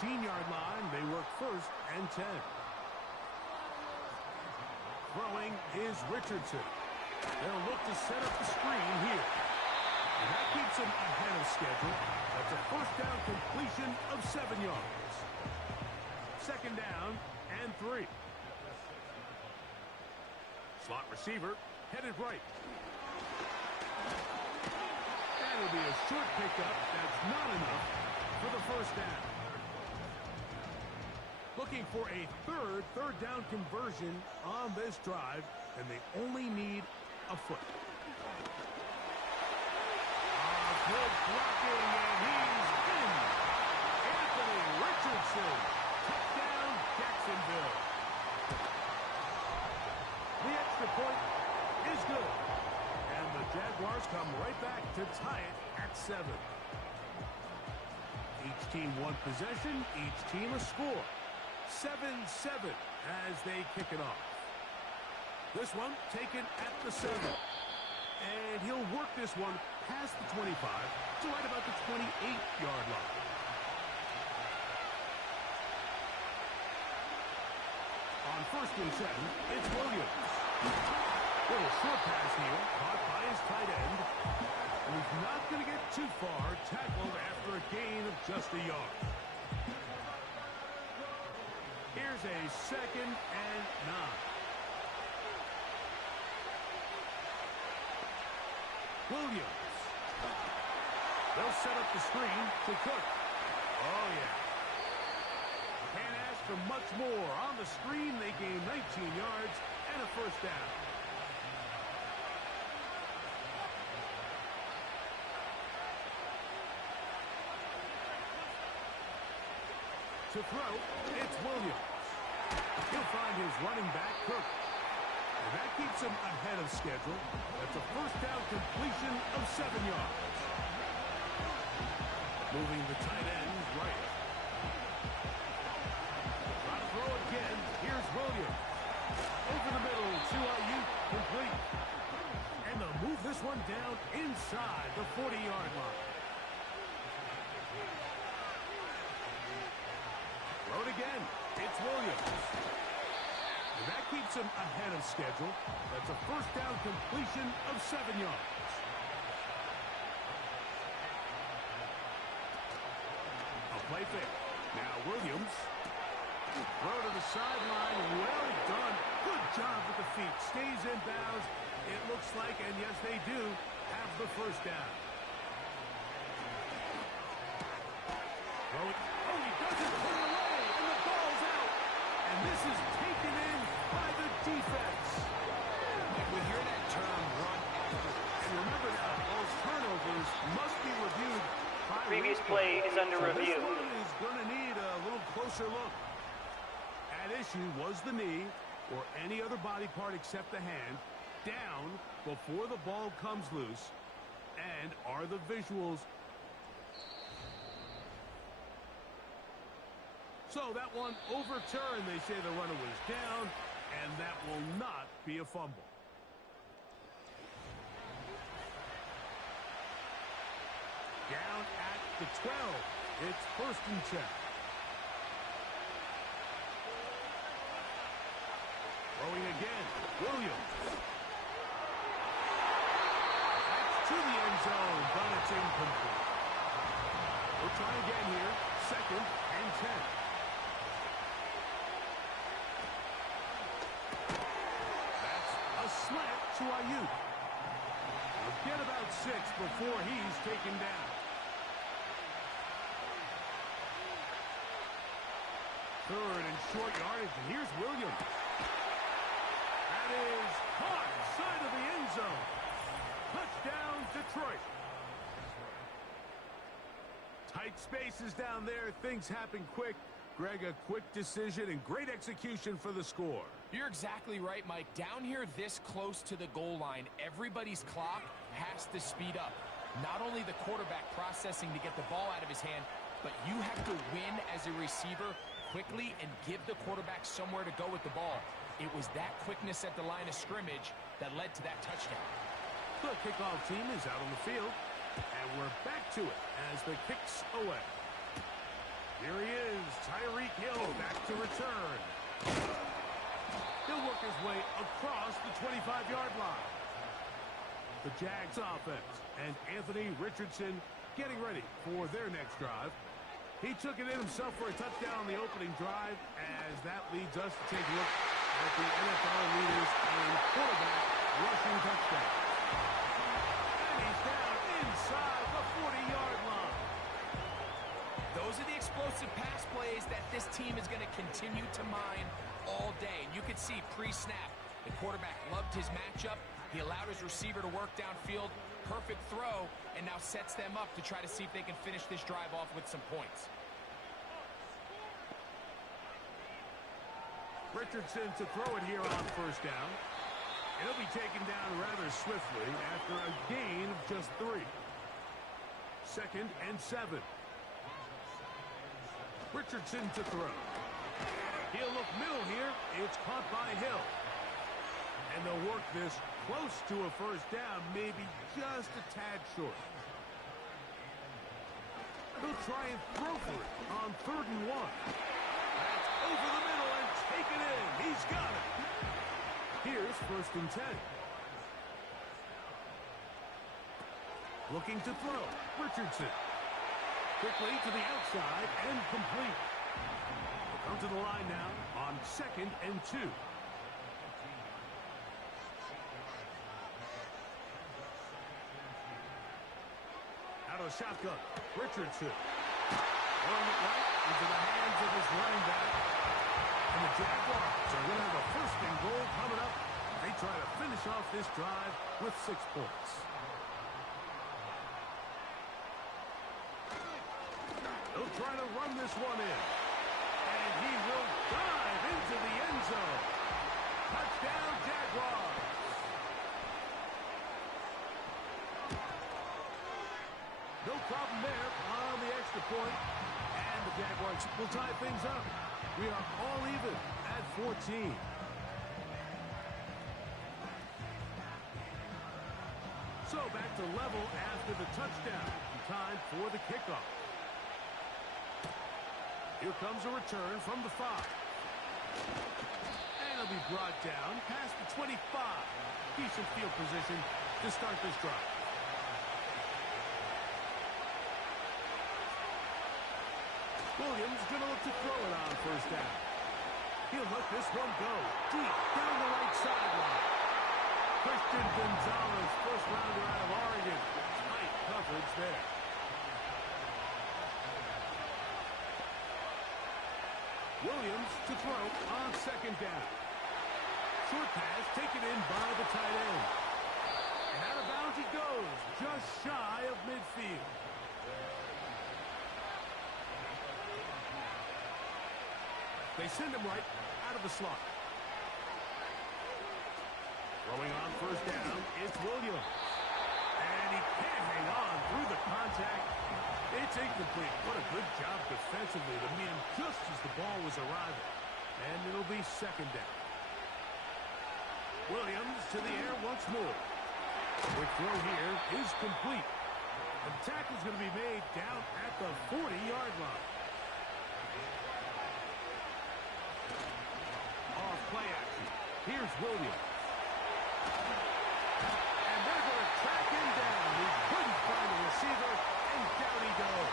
14-yard line. They work 1st and 10. Throwing is Richardson. They'll look to set up the screen here. And that keeps him ahead of schedule. That's a 1st down completion of 7 yards. 2nd down and 3. Slot receiver headed right. That'll be a short pickup. That's not enough for the 1st down. Looking for a third down conversion on this drive, and they only need a foot. Good blocking, and he's in. Anthony Richardson. Touchdown, Jacksonville. The extra point is good. And the Jaguars come right back to tie it at 7. Each team one possession, each team a score. 7-7 as they kick it off. This one taken at the 7. And he'll work this one past the 25 to right about the 28-yard line. On 1st and 7, it's Williams. Little short pass here, caught by his tight end. And he's not going to get too far, tackled after a gain of just a yard. Here's a 2nd and 9. Williams. They'll set up the screen to Cook. Oh, yeah. Can't ask for much more. On the screen, they gain 19 yards and a 1st down. To throw, it's Williams. He'll find his running back, Cook. And that keeps him ahead of schedule. That's a 1st down completion of 7 yards. Moving the tight end right. Try to throw again. Here's Williams. Over the middle to Ayuk, complete. And they'll move this one down inside the 40-yard line. Throw it again. It's Williams. And that keeps him ahead of schedule. That's a 1st down completion of 7 yards. A play fake. Now Williams. Throw to the sideline. Well done. Good job with the feet. Stays in bounds. It looks like, and yes they do, have the 1st down. Throw it. Oh, he doesn't put it away, and the ball's out. And this is taken in by the defense. And we hear that term, run after. And remember now, those turnovers must be reviewed by previous play is under review. This one is going to need a little closer look. At issue was the knee, or any other body part except the hand, down before the ball comes loose. And are the visuals... So that one overturned. They say the runner was down, and that will not be a fumble. Down at the 12. It's 1st and 10. Throwing again. Williams. That's to the end zone, but it's incomplete. We'll try again here. 2nd and 10. Slant to Ayuk. We'll get about 6 before he's taken down. 3rd and short yardage, and here's Williams. That is caught side of the end zone. Touchdown, Detroit. Tight spaces down there. Things happen quick. Greg, a quick decision and great execution for the score. You're exactly right, Mike. Down here this close to the goal line, everybody's clock has to speed up. Not only the quarterback processing to get the ball out of his hand, but you have to win as a receiver quickly and give the quarterback somewhere to go with the ball. It was that quickness at the line of scrimmage that led to that touchdown. The kickoff team is out on the field, and we're back to it as the kick's away. Here he is, to return. He'll work his way across the 25-yard line. The Jags offense and Anthony Richardson getting ready for their next drive. He took it in himself for a touchdown on the opening drive, as that leads us to take a look at the NFL leaders in quarterback rushing touchdowns. And he's down inside the 40-yard line. Those are the explosive pass plays that this team is going to continue to mine all day. And you could see pre-snap, the quarterback loved his matchup. He allowed his receiver to work downfield. Perfect throw, and now sets them up to try to see if they can finish this drive off with some points. Richardson to throw it here on first down. He'll be taken down rather swiftly after a gain of just 3. 2nd and 7. Richardson to throw. He'll look middle here. It's caught by Hill. And they'll work this close to a first down, maybe just a tad short. He'll try and throw for it on 3rd and 1. That's over the middle and taken in. He's got it. Here's 1st and 10. Looking to throw. Richardson. Quickly to the outside and complete. We'll come to the line now on 2nd and 2. Out of the shotgun, Richardson. Throwing it right into the hands of his running back. And the Jaguars are going to have a 1st and goal coming up. They try to finish off this drive with 6 points. They'll try to run this one in. And he will dive into the end zone. Touchdown, Jaguars. No problem there on the extra point. And the Jaguars will tie things up. We are all even at 14. So back to level after the touchdown. Time for the kickoff. Here comes a return from the 5. And it'll be brought down past the 25. Decent field position to start this drive. Williams going to look to throw it on first down. He'll let this one go deep down the right sideline. Christian Gonzalez, first rounder out of Oregon. Tight coverage there. Williams to throw on 2nd down. Short pass taken in by the tight end. And out of bounds it goes, just shy of midfield. They send him right out of the slot. Throwing on first down, it's Williams. And he can't hang on through the contact. It's incomplete. What a good job defensively to meet him just as the ball was arriving. And it'll be 2nd down. Williams to the air once more. Quick throw here is complete. And the tackle's going to be made down at the 40-yard line. Off play action. Here's Williams. And they're going to track him down. He couldn't find a receiver, and down he goes.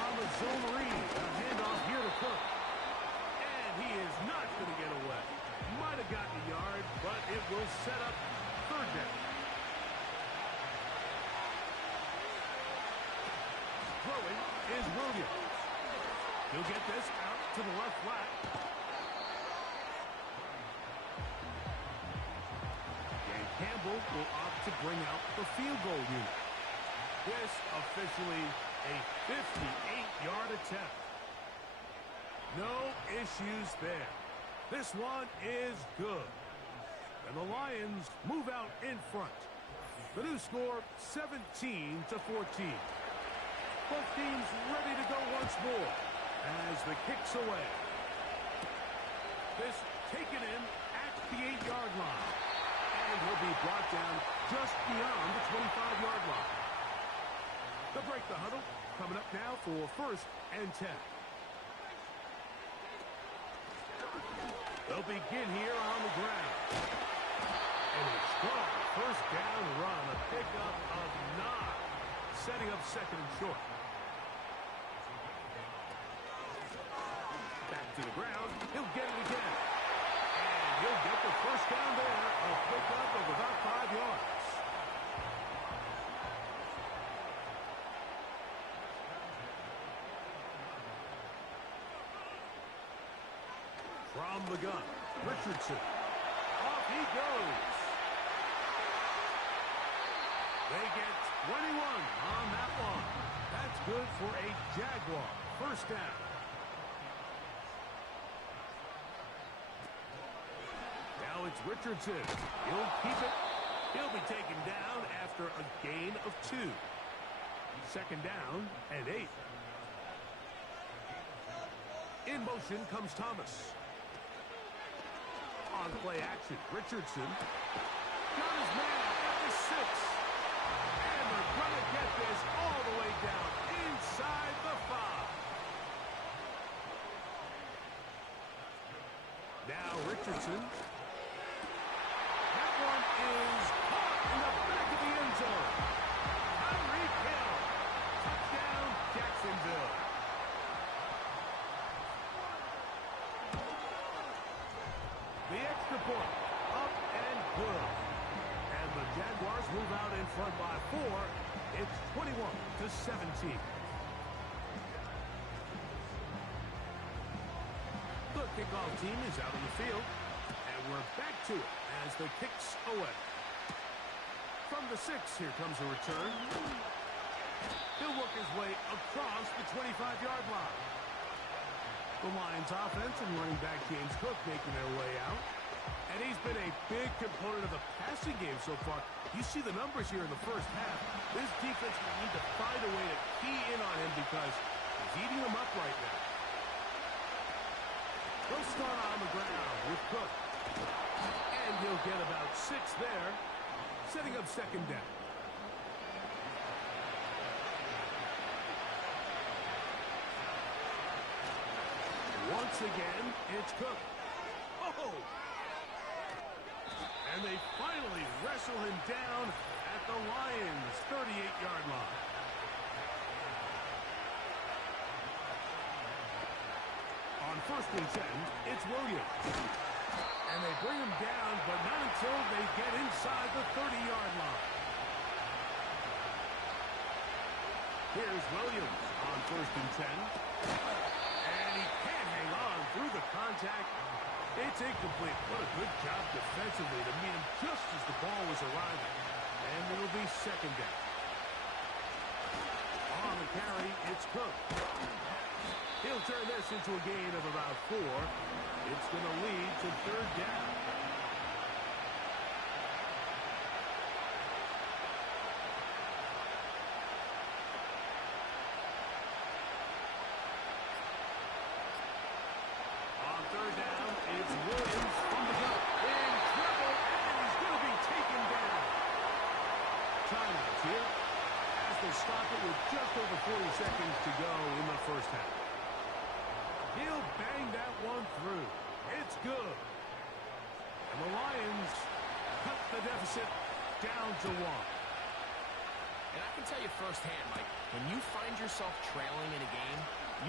On the zone read, a handoff here to Cook. And he is not going to get away. Might have gotten a yard, but it will set up 3rd down. Throwing is Williams. He'll get this out to the left flat. Dan Campbell will opt to bring out the field goal unit. This officially a 58-yard attempt. No issues there. This one is good. And the Lions move out in front. The new score, 17-14. Both teams ready to go once more as the kick's away. This taken in at the 8-yard line. And will be brought down just beyond the 25-yard line. They'll break the huddle coming up now for 1st and 10. They'll begin here on the ground. And a strong 1st down run, a pickup of 9, setting up 2nd and short. Back to the ground. He'll get it again. And he'll get the 1st down there, a pickup of about 5 yards. From the gun, Richardson. Off he goes. They get 21 on that one. That's good for a Jaguar 1st down. Now it's Richardson. He'll keep it. He'll be taken down after a gain of 2. 2nd down and 8. In motion comes Thomas. On play action, Richardson got his man at the 6. And they're going to get this all the way down inside the 5. Now Richardson. That one is caught in the back of the end zone. Tyreek Hill. Touchdown, Jacksonville. The extra point, up and good. And the Jaguars move out in front by 4. It's 21-17. The kickoff team is out on the field. And we're back to it as the kick's away. From the 6, here comes a return. He'll work his way across the 25-yard line. The Lions offense and running back James Cook making their way out. And he's been a big component of the passing game so far. You see the numbers here in the 1st half. This defense will need to find a way to key in on him because he's eating them up right now. They'll start on the ground with Cook. And he'll get about 6 there, setting up 2nd down. Once again, it's Cook. Oh! And they finally wrestle him down at the Lions' 38-yard line. On 1st and 10, it's Williams. And they bring him down, but not until they get inside the 30-yard line. Here's Williams on 1st and 10. And he can't hang on through the contact. It's incomplete. What a good job defensively to meet him just as the ball was arriving. And it'll be 2nd down. On the carry, it's Cook. He'll turn this into a gain of about 4. It's going to lead to 3rd down. On 3rd down, it's Williams from the gun. In trouble, and he's going to be taken down. Timeouts here as they stop it with just over 40 seconds to go in the 1st half. He'll bang that one through. It's good. And the Lions cut the deficit down to 1. And I can tell you firsthand, Mike, when you find yourself trailing in a game,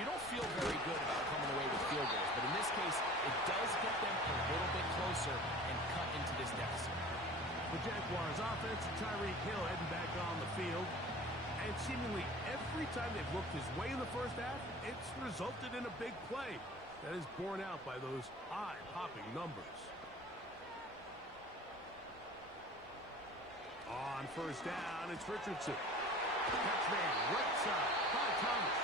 you don't feel very good about coming away with field goals. But in this case, it does get them a little bit closer and cut into this deficit. The Jaguars offense and Tyreek Hill heading back on the field. And seemingly every time they've looked his way in the 1st half, it's resulted in a big play that is borne out by those eye-popping numbers. On 1st down, it's Richardson. Catch made right side by Thomas.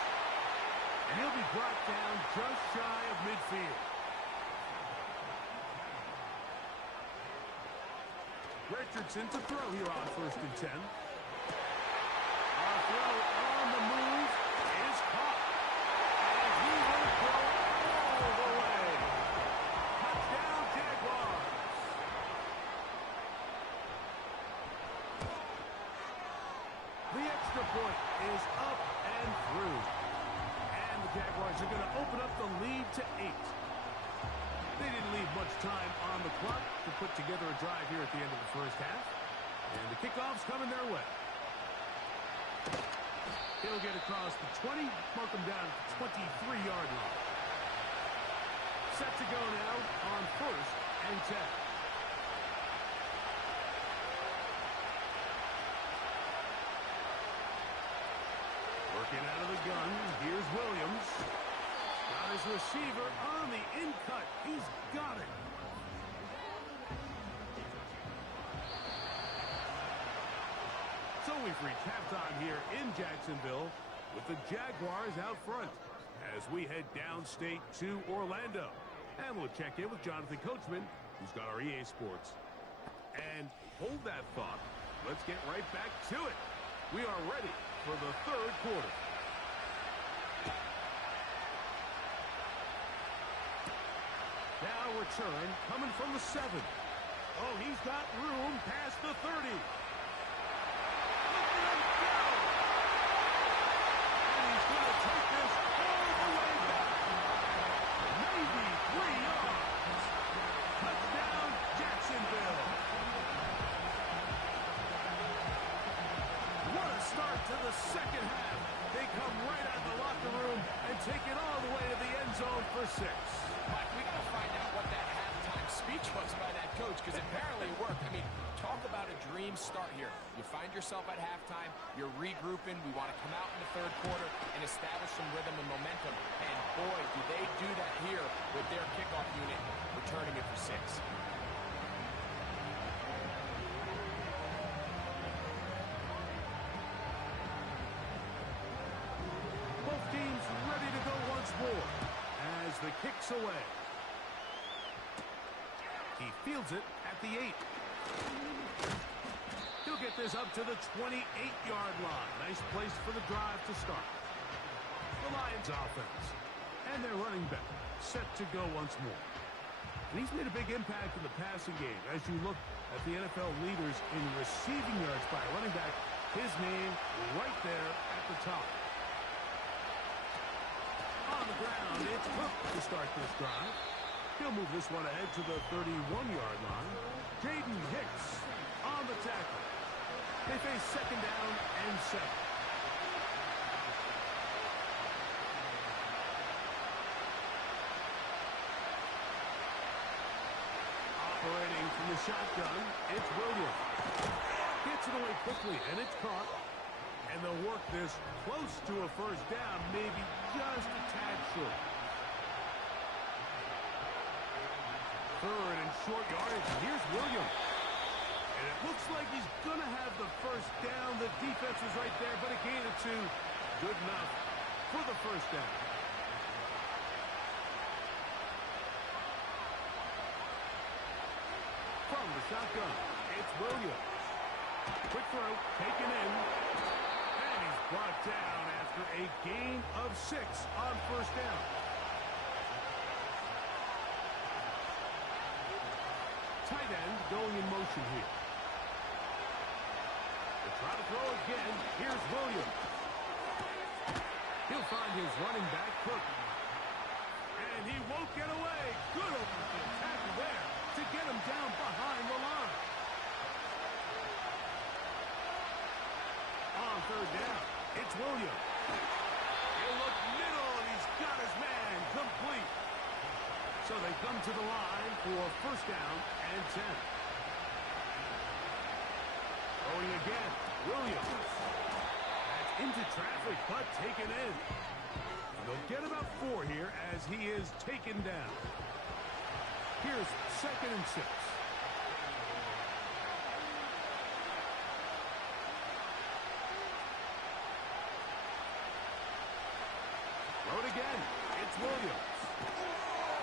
And he'll be brought down just shy of midfield. Richardson to throw here on 1st and 10. Our throw on the move is caught. And he will go all the way. Touchdown, Jaguars. The extra extra point is up and through. And the Jaguars are going to open up the lead to 8. They didn't leave much time on the clock to put together a drive here at the end of the first half. And the kickoff's coming their way. He'll get across the 20, mark him down at the 23-yard line. Set to go now on 1st and 10. Working out of the gun, here's Williams. Got his receiver on the in-cut. He's got it. So we've reached halftime here in Jacksonville with the Jaguars out front as we head downstate to Orlando. And we'll check in with Jonathan Coachman, who's got our EA Sports. And hold that thought. Let's get right back to it. We are ready for the third quarter. Now return coming from the 7. Oh, he's got room past the 30. To the second half. They come right out of the locker room and take it all the way to the end zone for 6. Mike, we got to find out what that halftime speech was by that coach, because apparently it worked. I mean, talk about a dream start here. You find yourself at halftime, you're regrouping, we want to come out in the third quarter and establish some rhythm and momentum. And boy, do they do that here with their kickoff unit, returning it for 6. More as the kick's away. He fields it at the 8. He'll get this up to the 28-yard line. Nice place for the drive to start. The Lions offense and their running back set to go once more. And he's made a big impact in the passing game. As you look at the NFL leaders in receiving yards by a running back, his name right there at the top. On the ground, it's Cook to start this drive. He'll move this one ahead to the 31-yard line. Jaden Hicks on the tackle. They face second down and 7. Operating from the shotgun, it's Williams. Gets it away quickly, and it's caught. And they'll work this close to a first down, maybe just a tad short. Third and short yardage, and here's Williams. And it looks like he's going to have the first down. The defense was right there, but a gain of 2. Good enough for the first down. From the shotgun, it's Williams. Quick throw, taken in. Brought down after a gain of 6 on first down. Tight end going in motion here. They'll try to throw again. Here's Williams. He'll find his running back, Cook. And he won't get away. Good open tackle there to get him down behind the line. On third down. It's Williams. He'll look middle, and he's got his man complete. So they come to the line for first down and 10. Throwing again, Williams. That's into traffic, but taken in. They'll get about 4 here as he is taken down. Here's second and 6. Throw it again. It's Williams.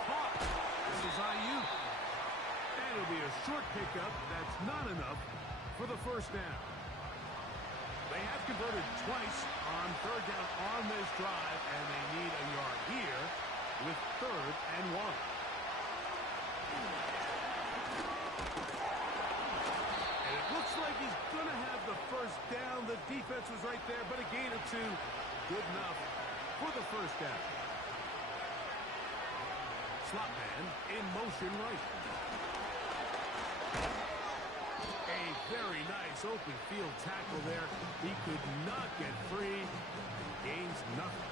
Caught. This is IU. And it'll be a short pickup. That's not enough for the first down. They have converted twice on third down on this drive, and they need a yard here with 3rd and 1. And it looks Looks like he's going to have the first down. The defense was right there, but a gain or two. Good enough for the first down. Slot man in motion right. A very nice open field tackle there. He could not get free. Gains nothing.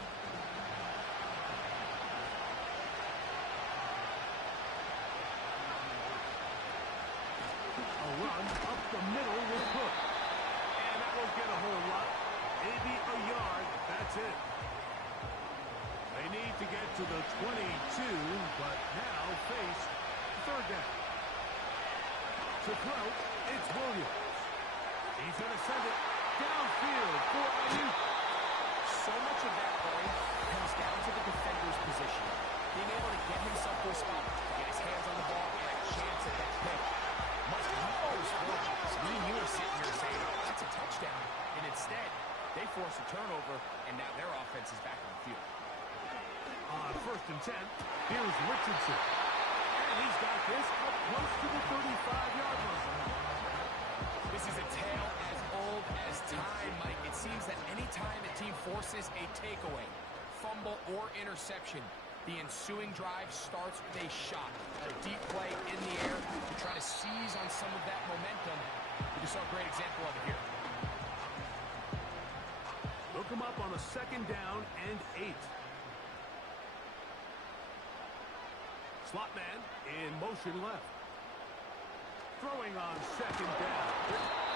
A run up the middle with Hook. And that won't get a whole lot. Maybe a yard. That's it. They need to get to the 22, but now face third down. To throw, it's Williams. He's going to send it downfield for Ayuk. So much of that play comes down to the defender's position. Being able to get himself to a spot, get his hands on the ball, and a chance at that pick. Must be always fortunate. Me and you are sitting here saying, oh, that's a touchdown. And instead, they force a turnover, and now their offense is back on the field. On 1st and 10, here's Richardson. And he's got this up close to the 35-yard line. This is a tale as old as time, Mike. It seems that any time a team forces a takeaway, fumble, or interception, the ensuing drive starts with a shot, a deep play in the air to try to seize on some of that momentum. We saw a great example of it here. Look him up on a 2nd down and 8. Slot man in motion left. Throwing on 2nd down.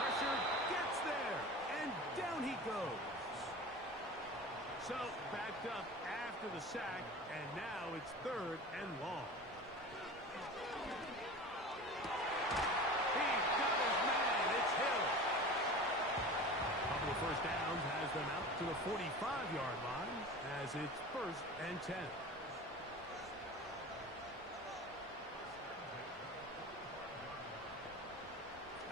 Pressure gets there. And down he goes. So backed up after the sack. And now it's 3rd and long. He's got his man. It's Hill. Couple of first downs has them out to the 45-yard line as it's 1st and 10.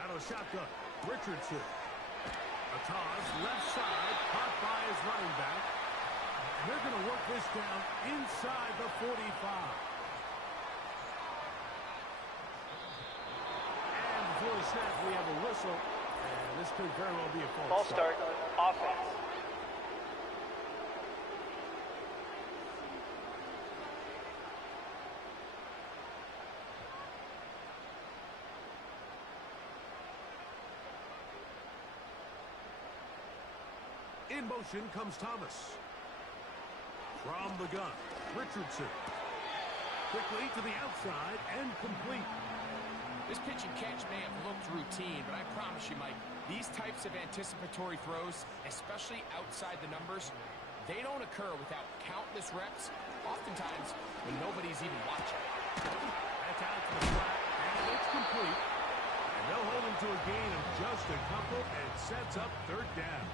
Out of the shotgun, Richardson. A toss, left side, caught by his running back. And they're going to work this down inside the 45. And before the snap, we have a whistle. And this could very well be a false start. Offense. In motion comes Thomas. From the gun, Richardson. Quickly to the outside and complete. This pitch and catch may have looked routine, but I promise you, Mike, these types of anticipatory throws, especially outside the numbers, they don't occur without countless reps, oftentimes when nobody's even watching. That's out to the flat, and it's complete. And they'll hold him to a gain of just a couple and sets up 3rd down.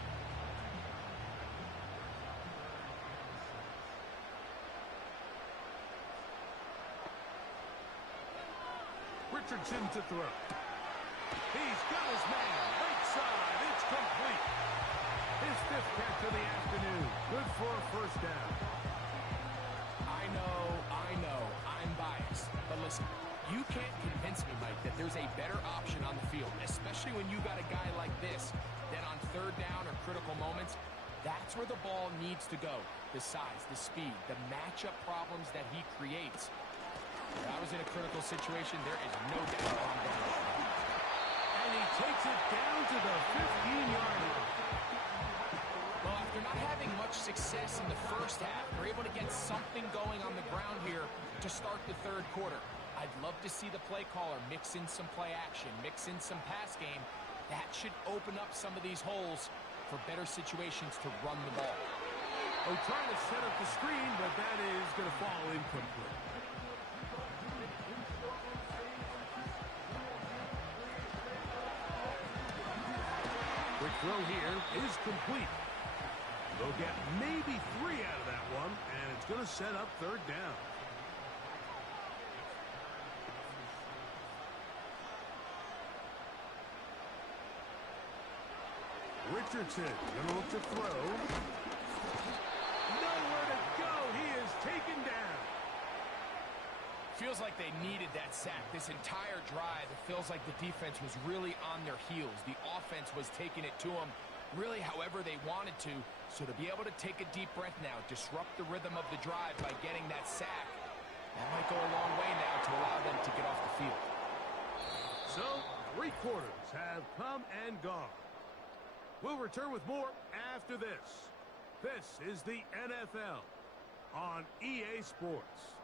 Richardson to throw. He's got his man. Right side. It's complete. His 5th catch of the afternoon. Good for a first down. I know, I'm biased. But listen, you can't convince me, Mike, that there's a better option on the field, especially when you got a guy like this, that on 3rd down or critical moments, that's where the ball needs to go. The size, the speed, the matchup problems that he creates. If I was in a critical situation, there is no doubt I'm going. And he takes it down to the 15-yard line. Well, after not having much success in the first half, they're able to get something going on the ground here to start the 3rd quarter. I'd love to see the play caller mix in some play action, mix in some pass game. That should open up some of these holes for better situations to run the ball. Oh, trying to set up the screen, but that is going to fall incomplete. Quick throw here is complete. They'll get maybe 3 out of that one, and it's going to set up 3rd down. Richardson going to look to throw. Nowhere to go. He is taken down. Feels feels like they needed that sack. This entire drive, it feels like the defense was really on their heels. The offense was taking it to them really however they wanted to. So to be able to take a deep breath now, disrupt the rhythm of the drive by getting that sack, that might go a long way now to allow them to get off the field. So, 3 quarters have come and gone. We'll return with more after this. This is the NFL on EA Sports.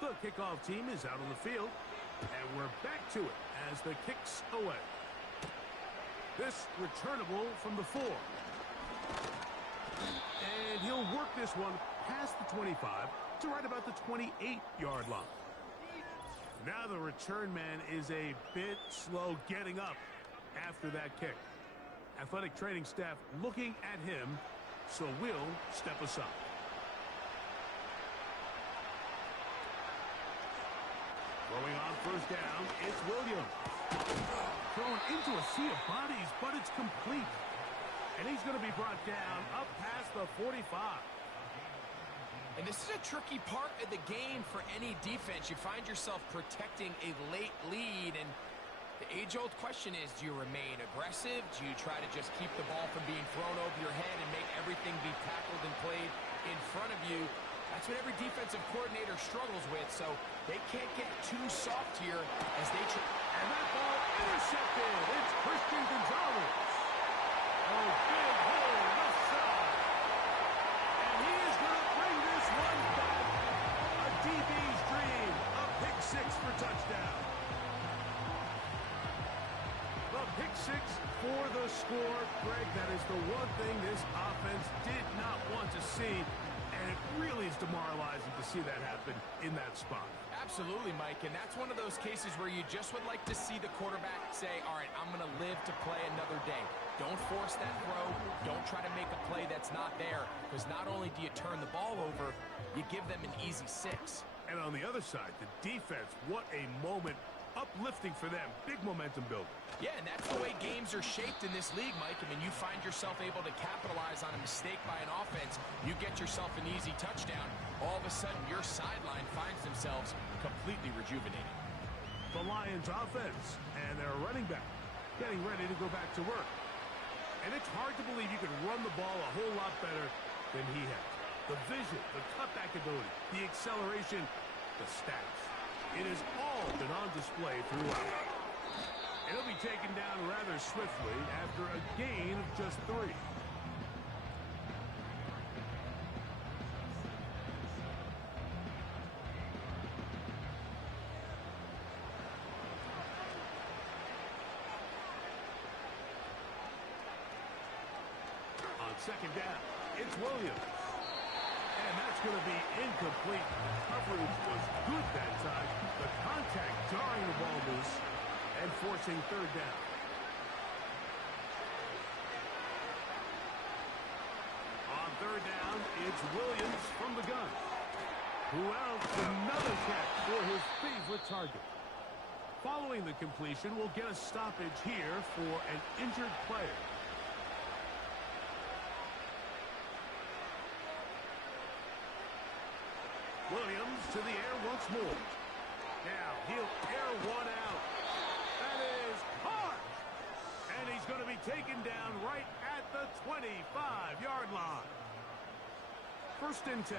The kickoff team is out on the field, and we're back to it as the kick's away. This returnable from the 4. And he'll work this one past the 25 to right about the 28-yard line. Now the return man is a bit slow getting up after that kick. Athletic training staff looking at him, so we'll step aside. Throwing on first down, it's Williams. Thrown into a sea of bodies, but it's complete. And he's going to be brought down up past the 45. And this is a tricky part of the game for any defense. You find yourself protecting a late lead, and the age-old question is, do you remain aggressive? Do you try to just keep the ball from being thrown over your head and make everything be tackled and played in front of you? That's what every defensive coordinator struggles with, so they can't get too soft here as they try. And that ball intercepted. It's Christian Gonzalez. Oh, big hole left side. And he is going to bring this one back. A DB's dream. A pick 6 for touchdown. The pick 6 for the score. Greg, that is the one thing this offense did not want to see. And it really is demoralizing to see that happen in that spot. Absolutely, Mike, and that's one of those cases where you just would like to see the quarterback say, all right, I'm going to live to play another day. Don't force that throw. Don't try to make a play that's not there, because not only do you turn the ball over, you give them an easy 6. And on the other side, the defense, what a moment. Uplifting for them. Big momentum builder. Yeah, and that's the way games are shaped in this league, Mike. I mean, you find yourself able to capitalize on a mistake by an offense. You get yourself an easy touchdown. All of a sudden, your sideline finds themselves completely rejuvenated. The Lions offense and their running back getting ready to go back to work. And it's hard to believe you can run the ball a whole lot better than he has. The vision, the cutback ability, the acceleration, the stats. It has all been on display throughout. It'll be taken down rather swiftly after a gain of just 3. On second down, it's Williams. And that's going to be incomplete. Coverage was good that time. The contact jarring the ball loose and forcing third down. On third down, it's Williams from the gun. Who else? Another catch for his favorite target. Following the completion, we'll get a stoppage here for an injured player. Williams to the air once more. Now he'll air one out. That is caught. And he's going to be taken down right at the 25-yard line. First and 10.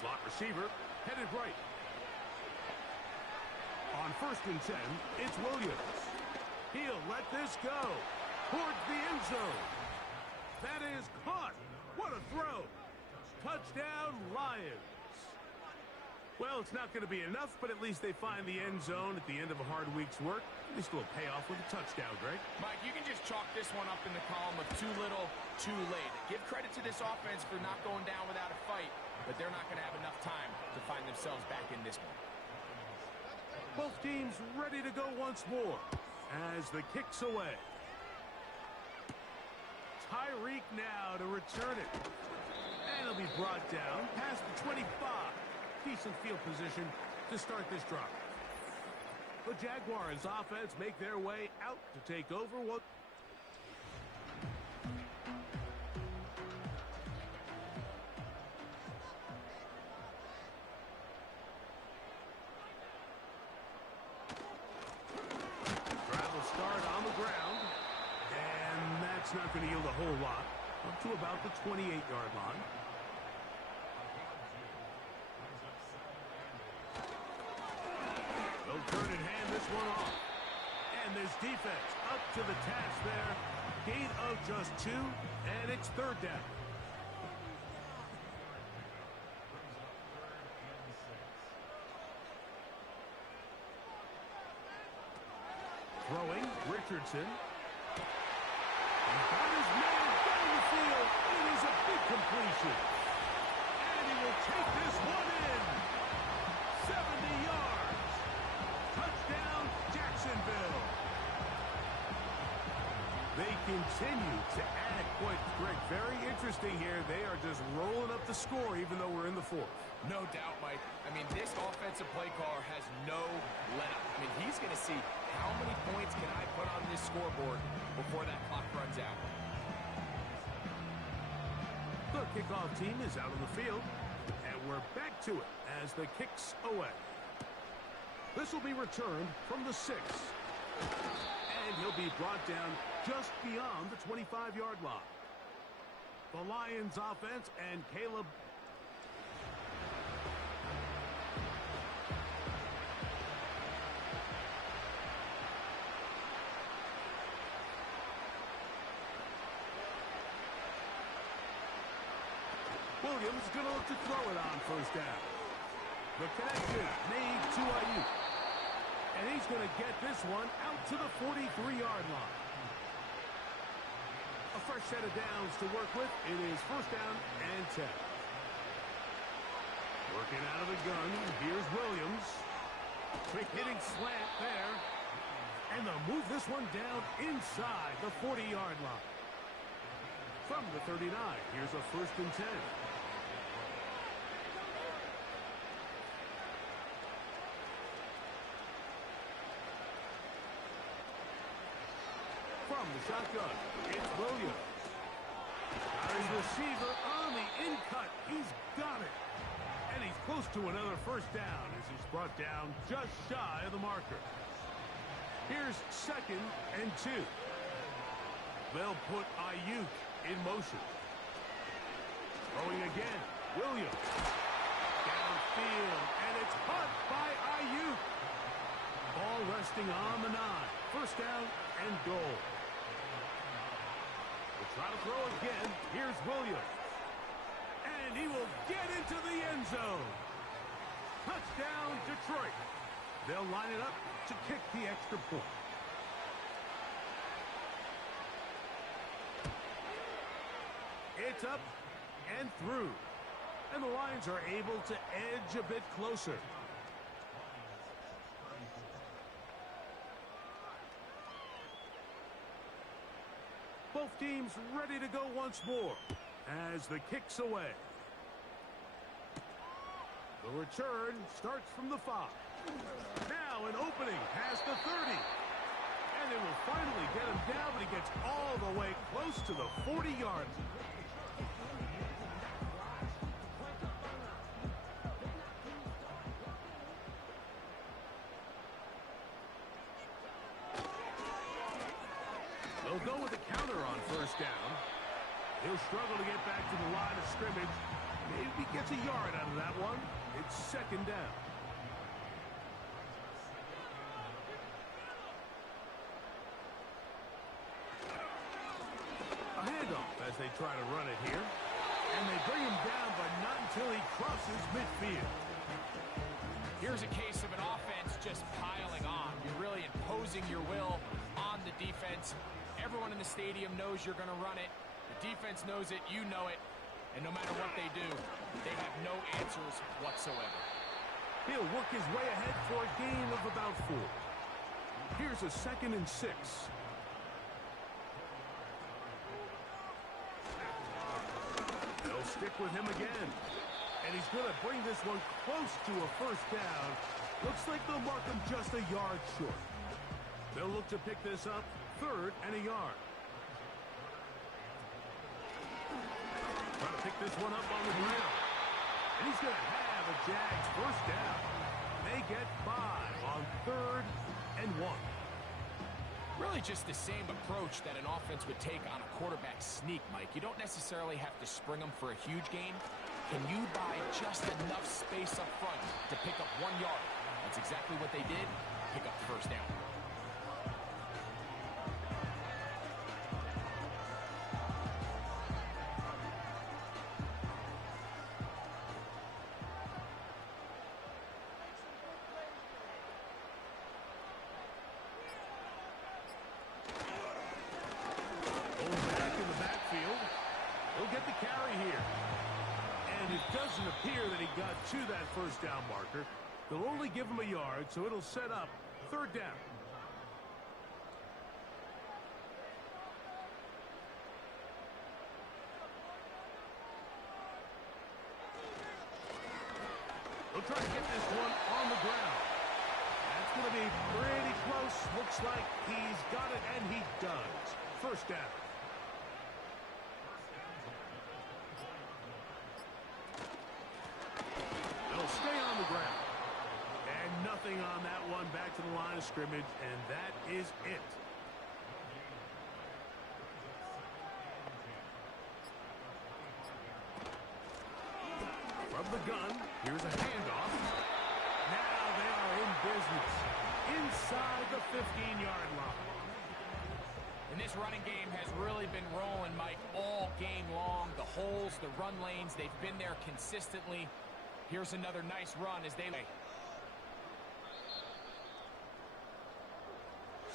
Slot receiver headed right. On first and 10, it's Williams. He'll let this go towards the end zone. That is caught. What a throw. Touchdown, Lions. Well, it's not going to be enough, but at least they find the end zone at the end of a hard week's work. At least a little payoff with a touchdown, Greg. Mike, you can just chalk this one up in the column of too little, too late. Give credit to this offense for not going down without a fight, but they're not going to have enough time to find themselves back in this one. Both teams ready to go once more as the kick's away. Tyreek now to return it. And he'll be brought down past the 25. decent field position to start this drive. The Jaguars offense make their way out to take over what... Travel start on the ground, and that's not going to yield a whole lot. Up to about the 28-yard line. They'll turn and hand this one off. And this defense up to the task there. Gain of just 2, and it's third down. Throwing, Richardson. He's got his man down the field. It is a big completion. And he will take this one in. 70 yards. Touchdown, Jacksonville. They continue to add points. Greg, very interesting here. They are just rolling up the score even though we're in the fourth. No doubt, Mike. I mean, this offensive play caller has no let-up. I mean, he's going to see how many points can I put on this scoreboard before that clock runs out. The kickoff team is out on the field, and we're back to it as the kick's away. This will be returned from the 6. And he'll be brought down just beyond the 25-yard line. The Lions offense and Caleb. Williams is going to look to throw it on first down. The connection made to Ayuk. And he's going to get this one out to the 43-yard line. A fresh set of downs to work with. It is first down and 10. Working out of the gun. Here's Williams. Quick hitting slant there. And they'll move this one down inside the 40-yard line. From the 39, here's a first and 10. From the shotgun, it's Williams. Got his receiver on the in-cut. He's got it. And he's close to another first down as he's brought down just shy of the marker. Here's second and 2. They'll put Ayuk in motion. Throwing again, Williams. Downfield, and it's caught by Ayuk. Ball resting on the 9. First down and goal. We'll try to throw again. Here's Williams. And he will get into the end zone. Touchdown, Detroit. They'll line it up to kick the extra point. It's up and through. And the Lions are able to edge a bit closer. Both teams ready to go once more as the kick's away. The return starts from the 5. Now an opening past the 30. And they will finally get him down, but he gets all the way close to the 40-yard line. They'll go with a counter on first down. He'll struggle to get back to the line of scrimmage. Maybe he gets a yard out of that one. It's second down. A handoff as they try to run it here. And they bring him down, but not until he crosses midfield. Here's a case of an offense just piling on. You're really imposing your will on the defense. Everyone in the stadium knows you're going to run it. The defense knows it. You know it. And no matter what they do, they have no answers whatsoever. He'll work his way ahead for a gain of about 4. Here's a second and 6. They'll stick with him again. And he's going to bring this one close to a first down. Looks like they'll mark him just a yard short. They'll look to pick this up, 3rd and a yard. Trying to pick this one up on the ground. And he's going to have a Jags first down. They get 5 on 3rd and 1. Really just the same approach that an offense would take on a quarterback sneak, Mike. You don't necessarily have to spring them for a huge gain. Can you buy just enough space up front to pick up 1 yard? That's exactly what they did. Pick up the first down. Doesn't appear that he got to that first down marker. They'll only give him a yard, so it'll set up 3rd down. They'll try to get this one on the ground. That's going to be pretty close. Looks like he's got it, and he does. First down. Stay on the ground. And nothing on that one. Back to the line of scrimmage, and that is it. From the gun, here's a handoff. Now they are in business. Inside the 15-yard line. And this running game has really been rolling, Mike, all game long. The holes, the run lanes, they've been there consistently. Here's another nice run as they lay.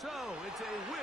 So it's a win.